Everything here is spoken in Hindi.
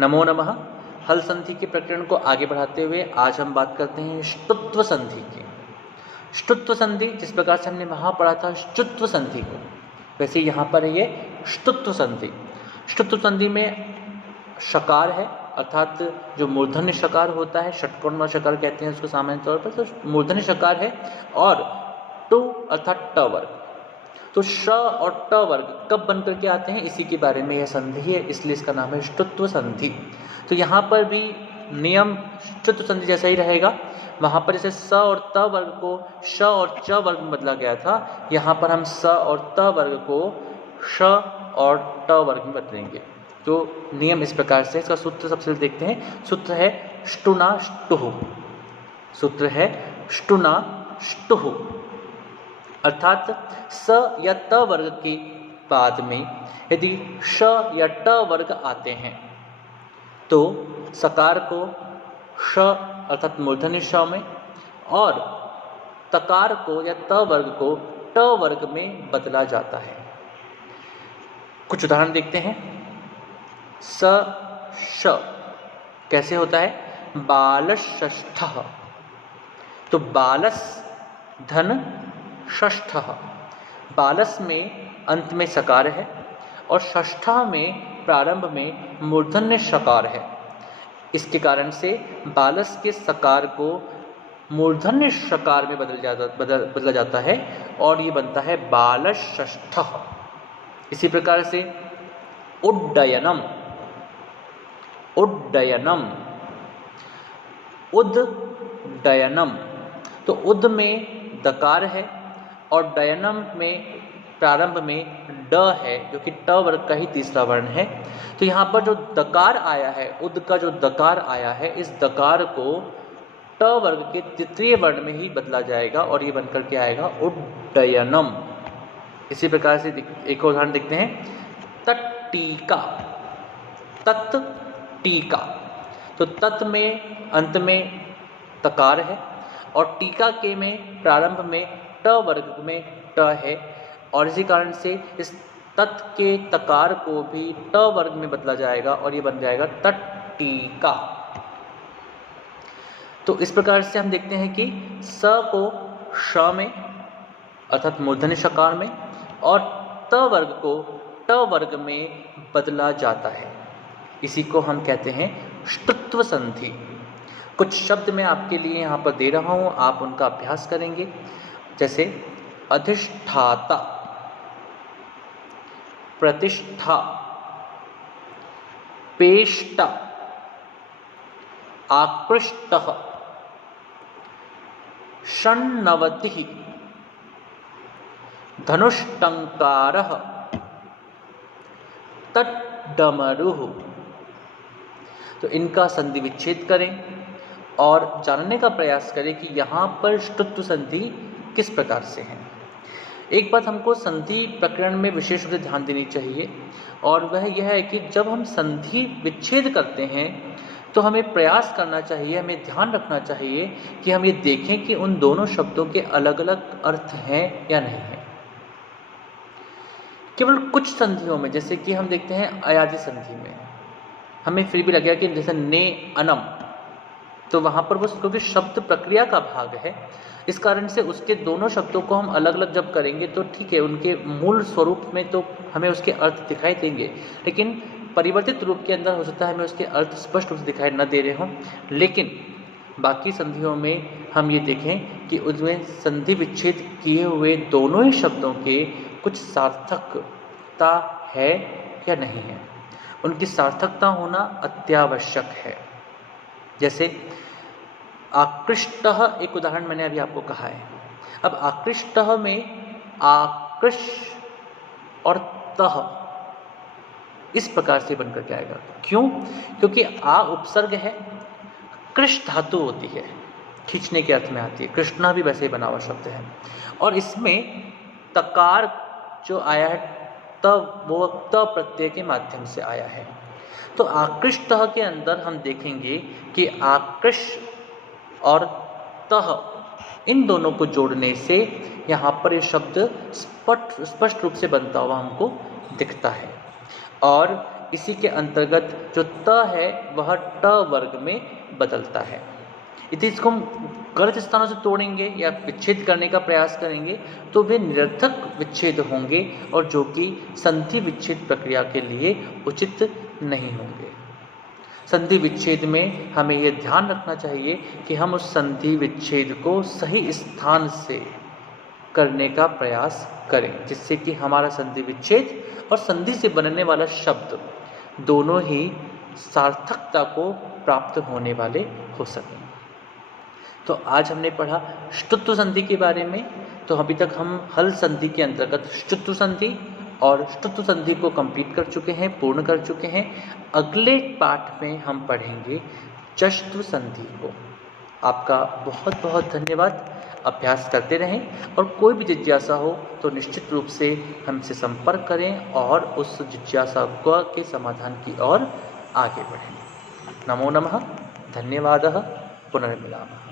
नमो नमः। हल संधि के प्रकरण को आगे बढ़ाते हुए आज हम बात करते हैं ष्टुत्व संधि की। ष्टुत्व संधि जिस प्रकार से हमने वहाँ पढ़ा था ष्टुत्व संधि को, वैसे यहाँ पर है ये ष्टुत्व संधि। ष्टुत्व संधि में शकार है, अर्थात जो मूर्धन्य शकार होता है, षटकोण शकार कहते हैं उसको सामान्य तौर पर, तो मूर्धन्य शकार है, और टु अर्थात ट वर्ग। तो श और ट वर्ग कब बनकर के आते हैं इसी के बारे में यह संधि है, इसलिए इसका नाम है ष्टुत्व संधि। तो यहाँ पर भी नियम ष्टुत्व संधि जैसा ही रहेगा। वहाँ पर जैसे स और त वर्ग को श और च वर्ग में बदला गया था, यहाँ पर हम स और त वर्ग को श और ट वर्ग में बदलेंगे। तो नियम इस प्रकार से, इसका सूत्र सबसे देखते हैं। सूत्र है ष्टुना ष्टुः। सूत्र है ष्टुना ष्टुः, अर्थात स या त वर्ग के बाद में यदि श या ट वर्ग आते हैं तो सकार को श अर्थात मूर्धन्य श में और तकार को या त वर्ग को ट वर्ग में बदला जाता है। कुछ उदाहरण देखते हैं। स श कैसे होता है? बालषष्ठः। तो बालस धन षष्ठः, बालस में अंत में सकार है और षष्ठः में प्रारंभ में मूर्धन्य शकार है। इसके कारण से बालस के सकार को मूर्धन्य शकार में बदला जाता है और ये बनता है बालषष्ठः। इसी प्रकार से उड्डयनम, उड्डयनम, उद्डयनम। तो उद में दकार है और डयनम में प्रारंभ में ड है जो कि ट वर्ग का ही तीसरा वर्ण है। तो यहाँ पर जो दकार आया है, उद का जो दकार आया है, इस दकार को ट वर्ग के तृतीय वर्ण में ही बदला जाएगा और ये बनकर के आएगा उड्डयनम। इसी प्रकार से एक और उदाहरण देखते हैं। तट्टीका, तत् टीका। तो तत् में अंत में तकार है और टीका के में प्रारंभ में ट वर्ग में ट है और इसी कारण से इस तत् के तकार को भी ट वर्ग में बदला जाएगा और ये बन जाएगा तट्टीका। तो इस प्रकार से हम देखते हैं कि स को श में अर्थात मूर्धन्य शकार में और त वर्ग को ट वर्ग में बदला जाता है। इसी को हम कहते हैं ष्टुत्व संधि। कुछ शब्द मैं आपके लिए यहाँ पर दे रहा हूँ, आप उनका अभ्यास करेंगे। जैसे अधिष्ठाता, प्रतिष्ठा, पेष्टा, आकृष्टः, षण्णवतिः, धनुष्टंकारः, तट्डमरुः। तो इनका संधि विच्छेद करें और जानने का प्रयास करें कि यहाँ पर ष्टुत्व संधि किस प्रकार से है। एक बात हमको संधि प्रकरण में विशेष रूप से ध्यान देनी चाहिए और वह यह है कि जब हम संधि विच्छेद करते हैं तो हमें प्रयास करना चाहिए, हमें ध्यान रखना चाहिए कि हम ये देखें कि उन दोनों शब्दों के अलग अलग अर्थ हैं या नहीं है। केवल कुछ संधियों में, जैसे कि हम देखते हैं अयादि संधि में, हमें फिर भी लगेगा कि जैसे ने अनम, तो वहाँ पर वो क्योंकि शब्द प्रक्रिया का भाग है, इस कारण से उसके दोनों शब्दों को हम अलग अलग जब करेंगे तो ठीक है, उनके मूल स्वरूप में तो हमें उसके अर्थ दिखाई देंगे, लेकिन परिवर्तित रूप के अंदर हो सकता है हमें उसके अर्थ स्पष्ट रूप से दिखाई न दे रहे हों। लेकिन बाकी संधियों में हम ये देखें कि उसमें संधि विच्छेद किए हुए दोनों ही शब्दों के कुछ सार्थकता है या नहीं है। उनकी सार्थकता होना अत्यावश्यक है। जैसे आकृष्टः, एक उदाहरण मैंने अभी आपको कहा है। अब आकृष्टः में आकृष और तः इस प्रकार से बनकर के आएगा। क्यों? क्योंकि आ उपसर्ग है, कृष धातु होती है, खींचने के अर्थ में आती है। कृष्णा भी वैसे ही बना हुआ शब्द है और इसमें तकार जो आया है तब वो त प्रत्यय के माध्यम से आया है। तो आकृष्टः के अंदर हम देखेंगे कि आकृष और तः इन दोनों को जोड़ने से यहाँ पर ये शब्द स्पष्ट रूप से बनता हुआ हमको दिखता है। और इसी के अंतर्गत जो त है वह ट वर्ग में बदलता है। यदि इसको हम गलत स्थानों से तोड़ेंगे या विच्छेद करने का प्रयास करेंगे तो वे निरर्थक विच्छेद होंगे और जो कि संधि विच्छेद प्रक्रिया के लिए उचित नहीं होंगे। संधि विच्छेद में हमें यह ध्यान रखना चाहिए कि हम उस संधि विच्छेद को सही स्थान से करने का प्रयास करें, जिससे कि हमारा संधि विच्छेद और संधि से बनने वाला शब्द दोनों ही सार्थकता को प्राप्त होने वाले हो सकें। तो आज हमने पढ़ा ष्टुत्व संधि के बारे में। तो अभी तक हम हल संधि के अंतर्गत ष्टुत्व संधि और ष्टुत्व संधि को कंप्लीट कर चुके हैं, पूर्ण कर चुके हैं। अगले पाठ में हम पढ़ेंगे चष्त्व संधि को। आपका बहुत बहुत धन्यवाद। अभ्यास करते रहें और कोई भी जिज्ञासा हो तो निश्चित रूप से हमसे संपर्क करें और उस जिज्ञासा के समाधान की ओर आगे बढ़ें। नमो नमः। धन्यवादः। पुनर्मिलामः।